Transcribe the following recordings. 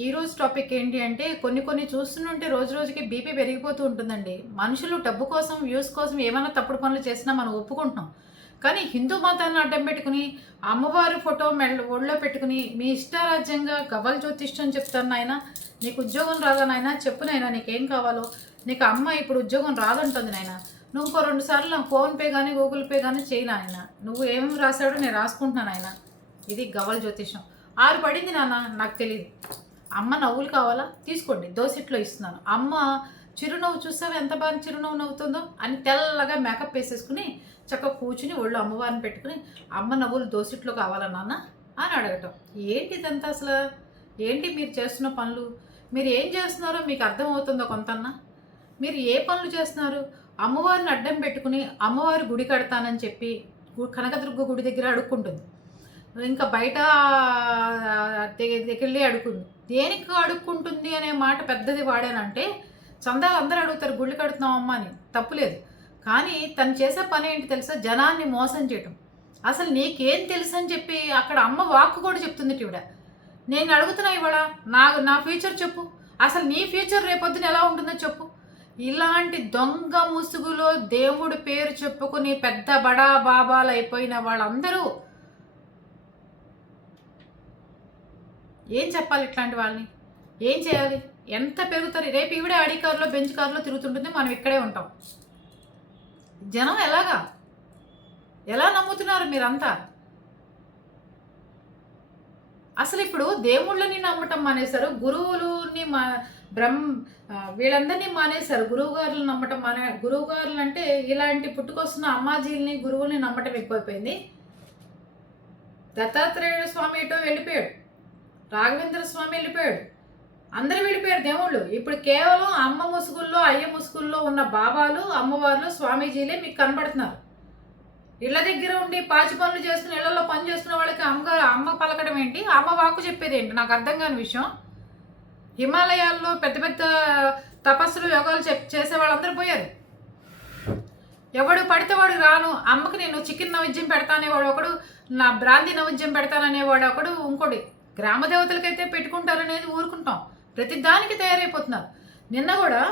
ఈరోజు టాపిక్ ఏంటి అంటే కొన్ని చూస్తుంటే రోజు రోజుకి బీపీ పెరిగిపోతూ ఉంటుందండి. మనుషులు డబ్బు కోసం, వ్యూస్ కోసం ఏమైనా తప్పుడు పనులు చేసినా మనం ఒప్పుకుంటున్నాం. కానీ హిందూ మతాన్ని అడ్డం పెట్టుకుని, అమ్మవారి ఫోటో ఒళ్ళో పెట్టుకుని, మీ ఇష్టారాజ్యంగా గవ్వల జ్యోతిష్యం చెప్తాను నాయన, నీకు ఉద్యోగం రాదా నాయన, చెప్పు నాయన నీకేం కావాలో, నీకు అమ్మ ఇప్పుడు ఉద్యోగం రాదంటుంది నాయన, నువ్వు ఇంకో 2 సార్లు నాకు ఫోన్‌పే కానీ, గూగుల్ పే కానీ చెయ్యి నాయన, నువ్వు ఏం రాశాడో నేను రాసుకుంటున్నాను నాయన. ఇది గవ్వల జ్యోతిష్యం. 6 పడింది నాన్న, నాకు తెలీదు. అమ్మ నవ్వులు కావాలా తీసుకోండి, దోసిట్లో ఇస్తున్నాను. అమ్మ చిరునవ్వు చూసావా ఎంత బాగా చిరునవ్వు నవ్వుతుందో అని తెల్లగా మేకప్ వేసేసుకుని చక్కగా కూర్చుని ఒళ్ళు అమ్మవారిని పెట్టుకుని, అమ్మ నవ్వులు దోసిట్లో కావాలా నాన్న అని అడగటం. ఏంటి ఇదంతా అసలు? ఏంటి మీరు చేస్తున్న పనులు? మీరు ఏం చేస్తున్నారో మీకు అర్థమవుతుందో కొంతన్నా? మీరు ఏ పనులు చేస్తున్నారు? అమ్మవారిని అడ్డం పెట్టుకుని అమ్మవారి గుడి కడతానని చెప్పి కనకదుర్గ గుడి దగ్గర అడుక్కుంటుంది. ఇంకా బయట దగ్గరికి అడుగుతుంది. దేనికి అడుక్కుంటుంది అనే మాట పెద్దది వాడానంటే, చందాలు అందరూ అడుగుతారు గుళ్ళు కడుతున్నాం అమ్మ అని, తప్పులేదు. కానీ తను చేసే పని ఏంటి తెలుసా? జనాన్ని మోసం చేయటం. అసలు నీకేం తెలుసు అని చెప్పి అక్కడ అమ్మ వాక్కు కూడా చెప్తుంది ఈవిడ. నేను అడుగుతున్నా ఇవాళ, నా ఫ్యూచర్ చెప్పు, అసలు నీ ఫ్యూచర్ రేపొద్దున ఎలా ఉంటుందో చెప్పు. ఇలాంటి దొంగ ముసుగులో దేవుడి పేరు చెప్పుకుని పెద్ద బడా బాబాలు అయిపోయిన వాళ్ళందరూ ఏం చెప్పాలి? ఇట్లాంటి వాళ్ళని ఏం చేయాలి? ఎంత పెరుగుతారు? రేపు ఈవిడే ఆడి కారులో బెంచ్ కారులో తిరుగుతుంటుంది, మనం ఇక్కడే ఉంటాం. జనం ఎలా నమ్ముతున్నారు మీరంతా? అసలు ఇప్పుడు దేవుళ్ళని నమ్మటం మానేశారు, గురువులని వీళ్ళందరినీ మానేశారు. గురువు గారులు నమ్మటం గురువు గారులు అంటే ఇలాంటి పుట్టుకొస్తున్న అమ్మాజీల్ని గురువుల్ని నమ్మటం ఎక్కువైపోయింది. దత్తాత్రేయ స్వామి ఏటో వెళ్ళిపోయాడు, రాఘవేంద్ర స్వామి వెళ్ళిపోయాడు, అందరూ వెళ్ళిపోయారు దేవుళ్ళు. ఇప్పుడు కేవలం అమ్మ ముసుగుల్లో అయ్య ముసుగుల్లో ఉన్న బాబాలు, అమ్మవార్లు, స్వామీజీలే మీకు కనబడుతున్నారు. ఇళ్ళ దగ్గర ఉండి పాచి పనులు చేస్తున్న, ఇళ్లలో పని చేస్తున్న వాళ్ళకి అమ్మ పలకడం ఏంటి, అమ్మ వాక్కు చెప్పేది ఏంటి? నాకు అర్థం కాని విషయం. హిమాలయాల్లో పెద్ద పెద్ద తపస్సులు, యోగాలు చేసే వాళ్ళందరూ పోయారు. ఎవడు పడితే వాడు రాను, అమ్మకి నేను చికెన్ నైవేద్యం పెడతానేవాడు ఒకడు, నా బ్రాంతి నైవేద్యం పెడతాననేవాడు ఒకడు, ఇంకోటి గ్రామ దేవతలకైతే పెట్టుకుంటారనేది ఊరుకుంటాం. ప్రతి దానికి తయారైపోతున్నారు. నిన్న కూడా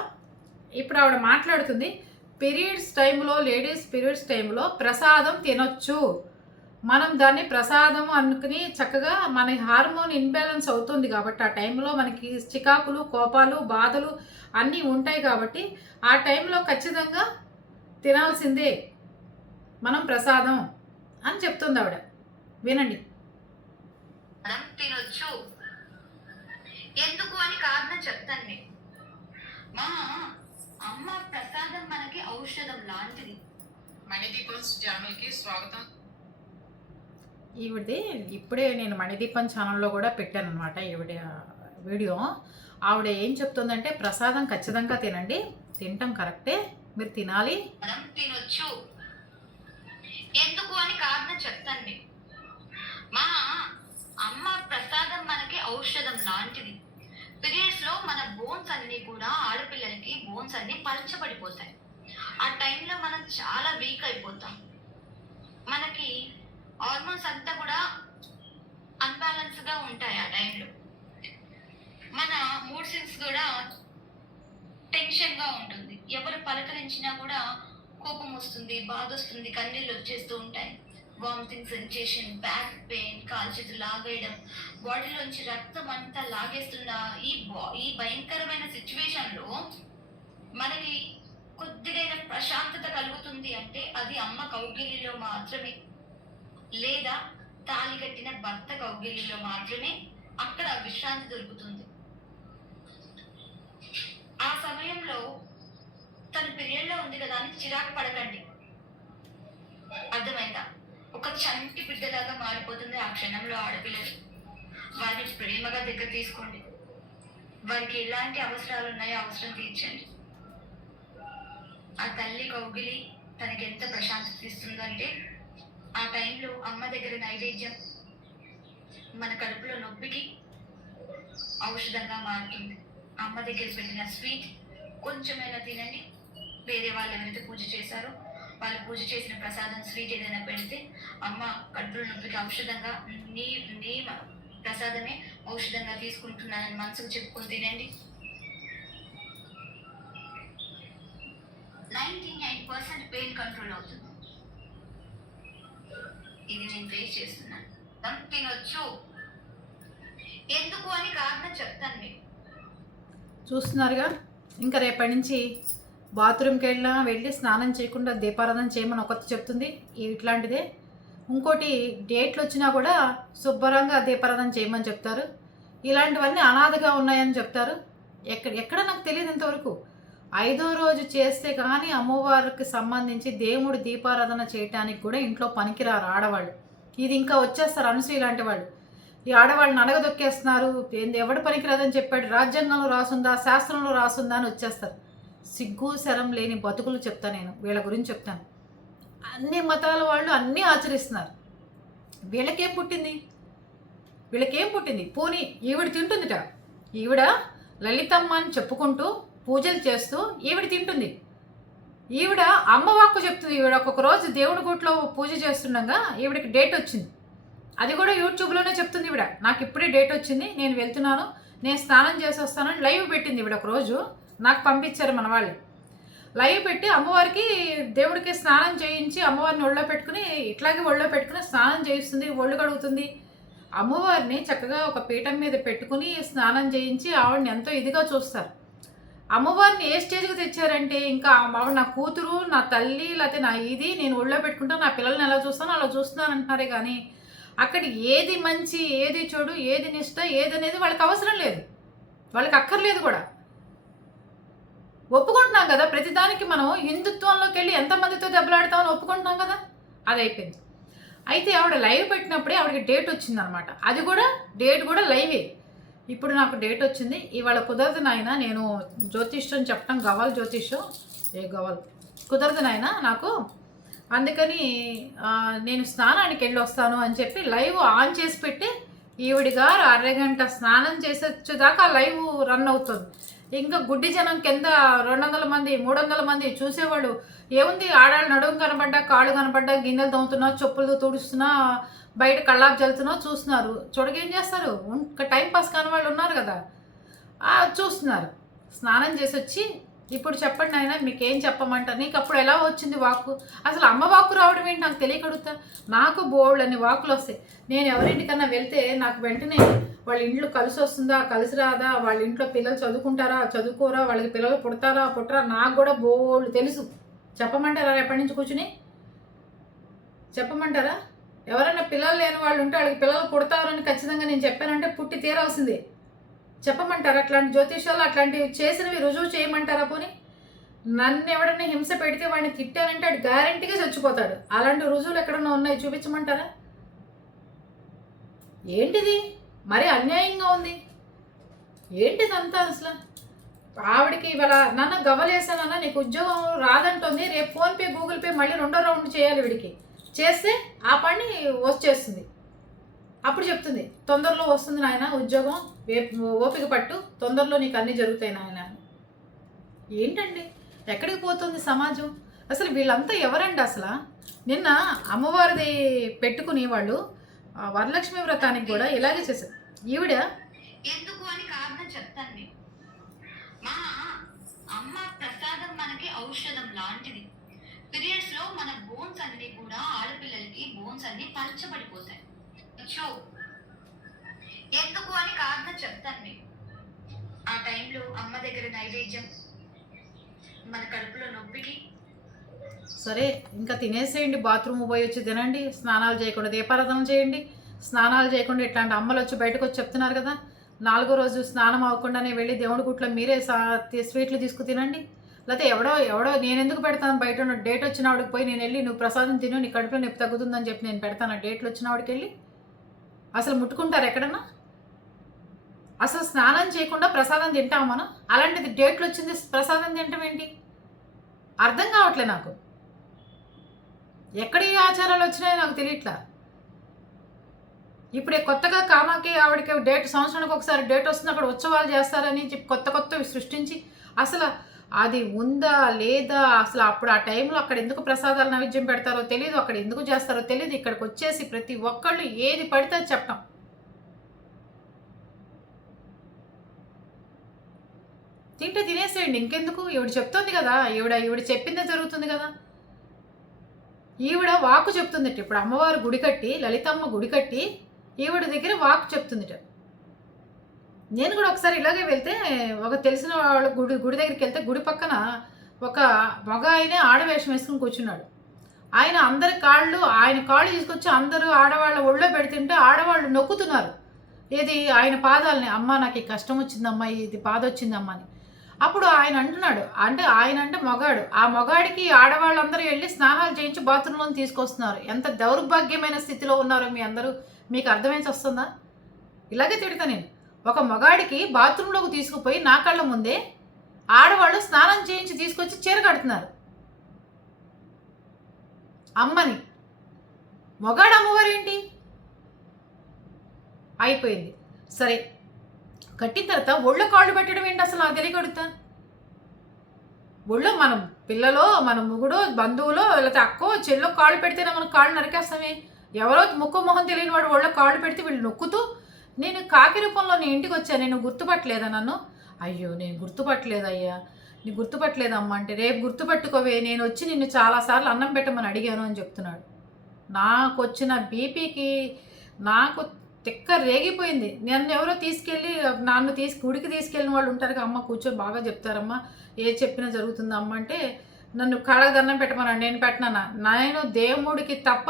ఇప్పుడు ఆవిడ మాట్లాడుతుంది, పీరియడ్స్ టైంలో, లేడీస్ పీరియడ్స్ టైంలో ప్రసాదం తినొచ్చు, మనం దాన్ని ప్రసాదం అనుకుని చక్కగా మన హార్మోన్ ఇన్బ్యాలెన్స్ అవుతుంది కాబట్టి ఆ టైంలో మనకి చికాకులు, కోపాలు, బాధలు అన్నీ ఉంటాయి కాబట్టి ఆ టైంలో ఖచ్చితంగా తినాల్సిందే మనం ప్రసాదం అని చెప్తుంది ఆవిడ. వినండి. మనం తినొచ్చు, ఎందుకు అని కారణం చెప్తాను మీకు. మా అమ్మ ప్రసాదం మనకి ఔషధం లాంటిది. మణిదీపం ఛానల్కి స్వాగతం. ఈవిడది ఇప్పుడే నేను మణిదీపం ఛానల్లో కూడా పెట్టాను అనమాట ఈవిడ వీడియో. ఆవిడ ఏం చెప్తుందంటే, ప్రసాదం ఖచ్చితంగా తినండి, తినటం కరెక్టే, మీరు తినాలి. మనం తినొచ్చు, ఎందుకు అని కారణం చెప్తాను మీకు. మా అమ్మ ప్రసాదం మనకి ఔషధం లాంటిది. పీరియడ్స్ లో మన బోన్స్ అన్ని కూడా, ఆడపిల్లలకి బోన్స్ అన్ని పలచబడిపోతాయి. ఆ టైంలో మనం చాలా వీక్ అయిపోతాం. మనకి హార్మోన్స్ అంతా కూడా అన్బ్యాలెన్స్ గా ఉంటాయి. ఆ టైంలో మన మూడ్ స్వింగ్స్ కూడా టెన్షన్ గా ఉంటుంది. ఎవరు పలకరించినా కూడా కోపం వస్తుంది, బాధ వస్తుంది, కన్నీళ్ళు వచ్చేస్తూ ఉంటాయి. వామిటింగ్ సెన్సేషన్, బ్యాక్ పెయిన్, కాలు చేతులు లాగేయడం, బాడీలోంచి రక్తం అంతా లాగేస్తున్న ఈ భయంకరమైన సిచ్యువేషన్ లో మనకి కొద్దిగైన ప్రశాంతత కలుగుతుంది అంటే అది అమ్మ కౌగిలిలో మాత్రమే, లేదా తాళి కట్టిన భర్త కౌగిలిలో మాత్రమే అక్కడ విశ్రాంతి దొరుకుతుంది. ఆ సమయంలో తన పీరియడ్ లో ఉంది కదా అని చిరాకు పడకండి, అర్థమైందా? ఒక చంటి బిడ్డలాగా మారిపోతుంది ఆ క్షణంలో ఆడపిల్లలు. వారిని ప్రేమగా దగ్గర తీసుకోండి, వారికి ఎలాంటి అవసరాలు ఉన్నాయో అవసరం తీర్చండి. ఆ తల్లి కౌగిలి తనకి ఎంత ప్రశాంతత ఇస్తుందంటే, ఆ టైంలో అమ్మ దగ్గర నైవేద్యం మన కడుపులో నొప్పికి ఔషధంగా మారుతుంది. అమ్మ దగ్గర పెట్టిన స్వీట్ కొంచెమైనా తినండి. వేరే వాళ్ళు ఎవరైతే పూజ చేశారో వాళ్ళు పూజ చేసిన ప్రసాదం, స్వీట్ ఏదైనా పెడితే అమ్మ కడుపులో నొప్పికి ఔషధంగా నీ ప్రసాదమే ఔషధంగా తీసుకుంటున్నానని మనసుకు చెప్పుకొని తినండి. 99% పెయిన్ కంట్రోల్ అవుతుంది. ఇది నేను ఫేస్ చేస్తున్నాను. తినొచ్చు. ఎందుకు అని కారణం చెప్తాను మీకు. చూస్తున్నారుగా, ఇంకా రేపటి నుంచి బాత్రూమ్కి వెళ్ళి స్నానం చేయకుండా దీపారాధన చేయమని ఒకటి చెప్తుంది ఇట్లాంటిదే. ఇంకోటి డేట్లు వచ్చినా కూడా శుభ్రంగా దీపారాధన చేయమని చెప్తారు. ఇలాంటివన్నీ అనాథగా ఉన్నాయని చెప్తారు. ఎక్కడ నాకు తెలియదు ఇంతవరకు. 5వ రోజు చేస్తే కానీ అమ్మవారికి సంబంధించి దేవుడు దీపారాధన చేయటానికి కూడా ఇంట్లో పనికిరారు ఆడవాళ్ళు. ఇది ఇంకా వచ్చేస్తారు అనసూయ లాంటి వాళ్ళు. ఈ ఆడవాళ్ళని అడగదొక్కేస్తున్నారు. ఎవడు పనికిరాదని చెప్పాడు, రాజ్యాంగంలో రాసుందా, శాస్త్రంలో రాసుందా అని వచ్చేస్తారు. సిగ్గు శరం లేని బతుకులు చెప్తా నేను, వీళ్ళ గురించి చెప్తాను. అన్ని మతాల వాళ్ళు అన్నీ ఆచరిస్తున్నారు. వీళ్ళకేం పుట్టింది? పోనీ ఈవిడ తింటుందిట. ఈవిడ లలితమ్మ అని చెప్పుకుంటూ పూజలు చేస్తూ ఈవిడ తింటుంది. ఈవిడ అమ్మవాక్కు చెప్తుంది. ఈవిడ ఒక్కొక్క రోజు దేవుడి గుట్లో పూజ చేస్తుండగా ఈవిడికి డేట్ వచ్చింది. అది కూడా యూట్యూబ్లోనే చెప్తుంది. ఈవిడ నాకు ఇప్పుడే డేట్ వచ్చింది, నేను వెళ్తున్నాను, నేను స్నానం చేసి వస్తానని లైవ్ పెట్టింది. ఈవిడ ఒకరోజు నాకు పంపించారు మన వాళ్ళు. లైవ్ పెట్టి అమ్మవారికి దేవుడికి స్నానం చేయించి అమ్మవారిని ఒళ్ళో పెట్టుకుని ఇట్లాగే ఒళ్ళో పెట్టుకుని స్నానం చేయిస్తుంది, ఒళ్ళు కడుగుతుంది. అమ్మవారిని చక్కగా ఒక పీఠం మీద పెట్టుకుని స్నానం చేయించి ఆవిడని ఎంతో ఇదిగా చూస్తారు. అమ్మవారిని ఏ స్టేజ్కి తెచ్చారంటే ఇంకా ఆవిడ నా కూతురు, నా తల్లి, లేకపోతే నా ఇది, నేను ఒళ్ళో పెట్టుకుంటాను, నా పిల్లల్ని ఎలా చూస్తానో అలా చూస్తున్నాను అంటున్నారే కానీ అక్కడ ఏది మంచి, ఏది చెడు, ఏది నిష్ట, ఏదనేది వాళ్ళకి అవసరం లేదు, వాళ్ళకి అక్కర్లేదు కూడా. ఒప్పుకుంటున్నాం కదా ప్రతిదానికి. మనం హిందుత్వంలోకి వెళ్ళి ఎంతమందితో దెబ్బలాడతామని ఒప్పుకుంటున్నాం కదా, అది అయిపోయింది. అయితే ఆవిడ లైవ్ పెట్టినప్పుడే ఆవిడకి డేట్ వచ్చిందనమాట. అది కూడా డేట్ కూడా లైవే. ఇప్పుడు నాకు డేట్ వచ్చింది, ఇవాళ కుదరదు నాయన, నేను జ్యోతిష్యం చెప్పడం గవాల్ జ్యోతిష్యం కుదరదు నాయన నాకు, అందుకని నేను స్నానానికి వెళ్ళి వస్తాను అని చెప్పి లైవ్ ఆన్ చేసి పెట్టి ఈవిడి గారు అరగంట స్నానం చేసేదాకా లైవ్ రన్ అవుతుంది. ఇంకా గుడ్డి జనం కింద 200 మంది 300 మంది చూసేవాళ్ళు. ఏముంది, ఆడాళ్ళు నడుము కనబడ్డా, కాళ్ళు కనబడ్డా, గిన్నెలు తోముతున్నా, చెప్పులు తుడుస్తున్నా, బయట కళ్ళాపు జల్లుతున్నా చూస్తున్నారు. చూడకేం చేస్తారు, ఇంకా టైంపాస్ కాని వాళ్ళు ఉన్నారు కదా, చూస్తున్నారు. స్నానం చేసి వచ్చి ఇప్పుడు చెప్పండి ఆయన మీకేం చెప్పమంటారు, నీకు అప్పుడు ఎలా వచ్చింది వాక్కు, అసలు అమ్మ వాక్కు రావడం ఏంటి నాకు తెలియకడుగుతా. నాకు బోల్డ్ అన్ని వాక్కులు వస్తాయి. నేను ఎవరింటికన్నా వెళ్తే నాకు వెంటనే వాళ్ళ ఇంట్లో కలిసి వస్తుందా, కలిసి రాదా, వాళ్ళ ఇంట్లో పిల్లలు చదువుకుంటారా, చదువుకోరా, వాళ్ళకి పిల్లలు పుడతారా, పుట్టరా, నాకు కూడా బోల్డ్ తెలుసు. చెప్పమంటారా ఎప్పటి నుంచి కూర్చుని చెప్పమంటారా? ఎవరైనా పిల్లలు లేని వాళ్ళు ఉంటే వాళ్ళకి పిల్లలు పుడతారని ఖచ్చితంగా నేను చెప్పానంటే పుట్టి తీరాల్సిందే. చెప్పమంటారా? అట్లాంటి జ్యోతిషాలు అట్లాంటివి చేసినవి రుజువు చేయమంటారా? పోనీ నన్ను ఎవడన్నా హింస పెడితే వాడిని తిట్టానంటే వాడు గ్యారెంటీగా చచ్చిపోతాడు. అలాంటి రుజువులు ఎక్కడన్నా ఉన్నాయి చూపించమంటారా? ఏంటిది మరి అన్యాయంగా ఉంది, ఏంటిదంతా అసలు? ఆవిడకి ఇవాళ నాన్న గవ్వలేసానన్నా నీకు ఉద్యోగం రాదంటుంది, రేపు ఫోన్పే గూగుల్ పే మళ్ళీ 2వ రౌండ్ చేయాలి వీడికి, చేస్తే ఆ పని వచ్చేస్తుంది. అప్పుడు చెప్తుంది తొందరలో వస్తుంది నాయన ఉద్యోగం, ఓపిక పట్టు, తొందరలో నీకు అన్నీ జరుగుతాయి నాయన. ఏంటండి ఎక్కడికి పోతుంది సమాజం? అసలు వీళ్ళంతా ఎవరండి అసలు? నిన్న అమ్మవారిది పెట్టుకుని వాళ్ళు వరలక్ష్మి వ్రతానికి కూడా ఇలాగే చేశారు. ఈవిడ ఎందుకు అని కారణం చెప్తాను మీకు. మా అమ్మ ప్రసాదం మనకి ఔషధం లాంటిది. పీరియడ్స్ లో మన బోన్స్ అన్ని కూడా ఆడపిల్లలకి బోన్స్ అన్ని పలచబడిపోతాయి. ఎందుకు అని కారణం చెప్తాను మీకు. ఆ టైంలో అమ్మ దగ్గర నైవేద్యం మన కడుపులో నొప్పికి. సరే ఇంకా తినేసేయండి, బాత్రూమ్ పోయి వచ్చి తినండి, స్నానాలు చేయకుండా దీపారాధన చేయండి. స్నానాలు చేయకుండా ఇట్లాంటి అమ్మలు వచ్చి బయటకు వచ్చి చెప్తున్నారు కదా, 4వ రోజు స్నానం అవ్వకుండానే వెళ్ళి దేవుడి గుట్లో మీరే స్వీట్లు తీసుకు తినండి. లేకపోతే ఎవడో నేను ఎందుకు పెడతాను, బయట డేట్ వచ్చిన వాడికి పోయి నేను వెళ్ళి నువ్వు ప్రసాదం తిను, నీ కడుపులో నొప్పి తగ్గుతుందని చెప్పి నేను పెడతాను. డేట్లు వచ్చిన వాడికి వెళ్ళి అసలు ముట్టుకుంటారు ఎక్కడన్నా? అసలు స్నానం చేయకుండా ప్రసాదం తింటాం మనం, అలాంటిది డేట్లు వచ్చింది ప్రసాదం తింటాం ఏంటి? అర్థం కావట్లే నాకు. ఎక్కడి ఆచారాలు వచ్చినాయో నాకు తెలియట్లా. ఇప్పుడే కొత్తగా కామాకి ఆవిడకి డేట్, సంవత్సరానికి ఒకసారి డేట్ వస్తుంది, అక్కడ ఉత్సవాలు చేస్తారని చెప్పి కొత్తవి సృష్టించి అసలు అది ఉందా లేదా, అసలు అప్పుడు ఆ టైంలో అక్కడ ఎందుకు ప్రసాదాలు నైవేద్యం పెడతారో తెలియదు, అక్కడ ఎందుకు చేస్తారో తెలియదు. ఇక్కడికి వచ్చేసి ప్రతి ఒక్కళ్ళు ఏది పడితే చెప్పటం. తింటే తినేసేయండి, ఇంకెందుకు? ఈవిడ చెప్తుంది కదా, ఈవిడ చెప్పిందే జరుగుతుంది కదా. ఈవిడ వాక్కు చెప్తుందిట. ఇప్పుడు అమ్మవారు గుడి కట్టి, లలితమ్మ గుడి కట్టి ఈవిడ దగ్గర వాక్కు చెప్తుందిట. నేను కూడా ఒకసారి ఇలాగే వెళ్తే, ఒక తెలిసిన వాళ్ళ గుడి దగ్గరికి వెళ్తే, గుడి పక్కన ఒక మగ ఆయనే ఆడవేషం వేసుకుని కూర్చున్నాడు. ఆయన అందరి ఆయన కాళ్ళు తీసుకొచ్చి అందరూ ఆడవాళ్ళ ఒళ్ళో పెడుతుంటే ఆడవాళ్ళు నొక్కుతున్నారు. ఏది? ఆయన పాదాలని. అమ్మ నాకు ఈ కష్టం వచ్చిందమ్మా, ఇది బాధ వచ్చిందమ్మా అని. అప్పుడు ఆయన అంటున్నాడు, ఆయన అంటే మగాడు, ఆ మగాడికి ఆడవాళ్ళందరూ వెళ్ళి స్నానాలు చేయించి బాత్రూంలో తీసుకొస్తున్నారు. ఎంత దౌర్భాగ్యమైన స్థితిలో ఉన్నారో మీ అందరూ మీకు అర్థమైంచి వస్తుందా? ఇలాగే తిడతా నేను. ఒక మగాడికి బాత్రూంలోకి తీసుకుపోయి నా కళ్ళ ముందే ఆడవాళ్ళు స్నానం చేయించి తీసుకొచ్చి చీర కడుతున్నారు అమ్మని. మగాడు అమ్మవారు ఏంటి? అయిపోయింది. సరే, కట్టిన తర్వాత ఒళ్ళో కాళ్ళు పెట్టడం ఏంటి అసలు? నాకు తెలియకడుగుతా. ఒళ్ళో మనం పిల్లలో, మన మొగుడో, బంధువులో, లేకపోతే అక్కో చెల్లో కాళ్ళు పెడితేనే మనం కాళ్ళు నరికేస్తామే. ఎవరో ముక్కు మొహం తెలియని వాడు ఒళ్ళో కాళ్ళు పెడితే వీళ్ళు నొక్కుతూ, నేను కాకి రూపంలో నీ ఇంటికి వచ్చాను, నేను గుర్తుపట్టలేదా నన్ను? అయ్యో నేను గుర్తుపట్టలేదయ్యా, నీ గుర్తుపట్టలేదమ్మా అంటే, రేపు గుర్తుపట్టుకోవే, నేను వచ్చి నిన్ను చాలాసార్లు అన్నం పెట్టమని అడిగాను అని చెప్తున్నాడు. నాకు వచ్చిన బీపీకి నాకు తిక్క రేగిపోయింది. నన్ను ఎవరో తీసుకెళ్ళి గుడికి తీసుకెళ్ళిన వాళ్ళు ఉంటారు, అమ్మ కూర్చొని బాగా చెప్తారమ్మా, ఏ చెప్పినా జరుగుతుందమ్మ అంటే, నన్ను కళ్ళకు దండం పెట్టమన్నాడు. నేను పెట్టినానా? నేను దేవుడికి తప్ప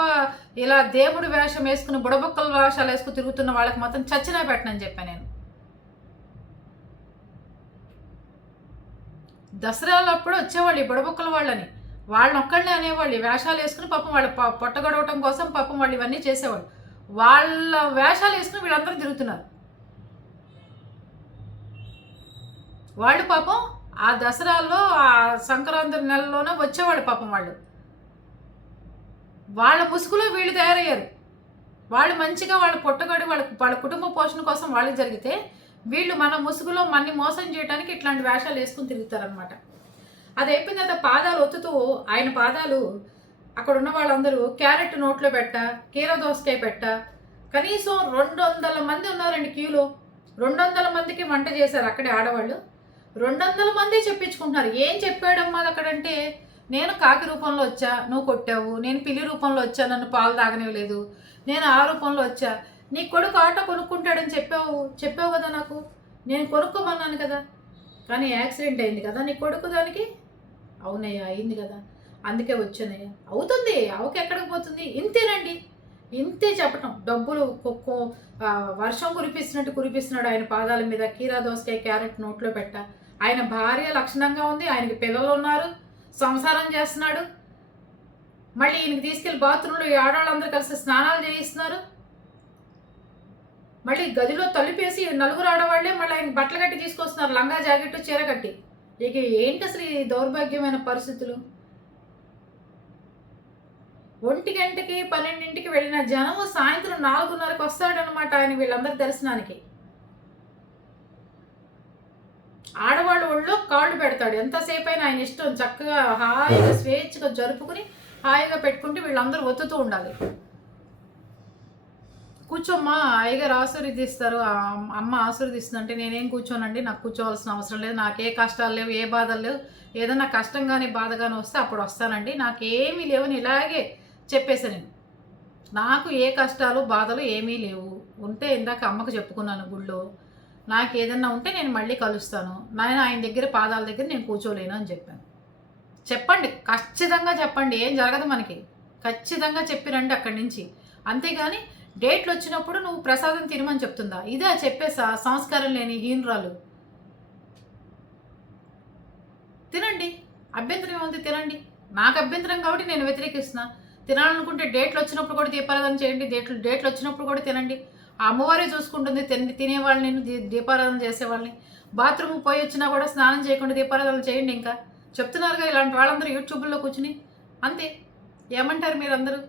ఇలా దేవుడి వేషం వేసుకుని బుడబొక్కల వేషాలు వేసుకుని తిరుగుతున్న వాళ్ళకి మాత్రం చచ్చినా పెట్టనని చెప్పాను నేను. దసరాలప్పుడు వచ్చేవాళ్ళు ఈ బుడబొక్కల వాళ్ళని, వాళ్ళని ఒక్కళ్ళనే అనేవాళ్ళు. ఈ వేషాలు వేసుకుని పాపం వాళ్ళ పొట్ట గడవటం కోసం పాపం వాళ్ళు ఇవన్నీ చేసేవాళ్ళు. వాళ్ళ వేషాలు వేసుకుని వీళ్ళందరూ తిరుగుతున్నారు. వాళ్ళు పాపం ఆ దసరాల్లో, ఆ సంక్రాంతి నెలలోనే వచ్చేవాళ్ళు పాపం. వాళ్ళ ముసుగులో వీళ్ళు తయారయ్యారు. వాళ్ళు మంచిగా వాళ్ళ పొట్టగడి వాళ్ళ కుటుంబ పోషణ కోసం వాళ్ళు జరిగితే, వీళ్ళు మన ముసుగులో మన్ని మోసం చేయడానికి ఇట్లాంటి వేషాలు వేసుకుని తిరుగుతారనమాట. అది అయిపోయిన తర్వాత పాదాలు ఒత్తుతూ, ఆయన పాదాలు అక్కడ ఉన్న వాళ్ళందరూ క్యారెట్ నోట్లో పెట్ట, కీర దోసకాయ పెట్ట, కనీసం 200 మంది ఉన్నారండి క్యూలో. 200 మందికి వంట చేశారు అక్కడే ఆడవాళ్ళు. 200 మంది చెప్పించుకుంటున్నారు. ఏం చెప్పాడమ్మా అక్కడంటే, నేను కాకి రూపంలో వచ్చా, నువ్వు కొట్టావు. నేను పిల్లి రూపంలో వచ్చా, నన్ను పాలు తాగనివ్వలేదు. నేను ఆ రూపంలో వచ్చా. నీ కొడుకు ఆటో కొనుక్కుంటాడని చెప్పావు కదా నాకు. నేను కొనుక్కోమన్నాను కదా, కానీ యాక్సిడెంట్ అయింది కదా నీ కొడుకు దానికి. అవునయ్యా అయింది కదా, అందుకే వచ్చానయ్యా. అవుతుంది, అవకి ఎక్కడికి పోతుంది? ఇంతేనండి, ఇంతే చెప్పటం. డబ్బులు వర్షం కురిపిస్తున్నాడు ఆయన పాదాల మీద. కీరా దోసకాయ క్యారెట్ నోట్లో పెట్ట. ఆయన భార్య లక్షణంగా ఉంది, ఆయనకి పిల్లలు ఉన్నారు, సంసారం చేస్తున్నాడు. మళ్ళీ ఈయనకి తీసుకెళ్ళి బాత్రూంలో ఈ ఆడవాళ్ళందరూ కలిసి స్నానాలు చేయిస్తున్నారు. మళ్ళీ గదిలో తలుపేసి 4 ఆడవాళ్లే మళ్ళీ ఆయన బట్టలు కట్టి తీసుకొస్తున్నారు, లంగా జాకెట్ చీర కట్టి. ఇక ఏంటి అసలు ఈ దౌర్భాగ్యమైన పరిస్థితులు? 1 గంటకి 12ంటికి వెళ్ళిన జనము సాయంత్రం 4:30కి వస్తాడనమాట ఆయన వీళ్ళందరి దర్శనానికి. ఆడవాళ్ళు ఒళ్ళో కాళ్ళు పెడతాడు. ఎంతసేపు అయినా ఆయన ఇష్టం, చక్కగా హాయిగా స్వేచ్ఛగా జరుపుకుని హాయిగా పెట్టుకుంటే వీళ్ళందరూ ఒత్తుతూ ఉండాలి. కూర్చోమ్మా, అయ్యగారు ఆశీర్వదిస్తారు, అమ్మ ఆశీర్వదిస్తుందంటే నేనేం కూర్చోనండి, నాకు కూర్చోవలసిన అవసరం లేదు, నాకే కష్టాలు లేవు, ఏ బాధలు లేవు. ఏదన్నా కష్టం కానీ బాధ కానీ వస్తే అప్పుడు వస్తానండి, నాకేమీ లేవని ఇలాగే చెప్పేసాను నేను. నాకు ఏ కష్టాలు బాధలు ఏమీ లేవు. ఉంటే ఇందాక అమ్మకు చెప్పుకున్నాను గుళ్ళో, నాకు ఏదన్నా ఉంటే నేను మళ్ళీ కలుస్తాను, నేను ఆయన దగ్గర పాదాల దగ్గర నేను కూర్చోలేను అని చెప్పాను. చెప్పండి, ఖచ్చితంగా చెప్పండి, ఏం జరగదు మనకి. ఖచ్చితంగా చెప్పిరండి అక్కడి నుంచి. అంతేగాని డేట్లు వచ్చినప్పుడు నువ్వు ప్రసాదం తినమని చెప్తుందా? ఇదే చెప్పేసా సంస్కారం లేని హీనురాలు. తినండి, అభ్యంతరం ఏముంది, తినండి. నాకు అభ్యంతరం కాబట్టి నేను వ్యతిరేకిస్తున్నా. తినాలనుకుంటే డేట్లు వచ్చినప్పుడు కూడా దీపారాధన చేయండి, డేట్లు వచ్చినప్పుడు కూడా తినండి. ఆ అమ్మవారే చూసుకుంటుంది తినేవాళ్ళని, నేను దీపారాధన చేసేవాళ్ళని. బాత్రూమ్ పోయి వచ్చినా కూడా స్నానం చేయకుండా దీపారాధన చేయండి. ఇంకా చెప్తున్నారుగా ఇలాంటి వాళ్ళందరూ యూట్యూబ్లో కూర్చుని. అంతే, ఏమంటారు మీరందరూ?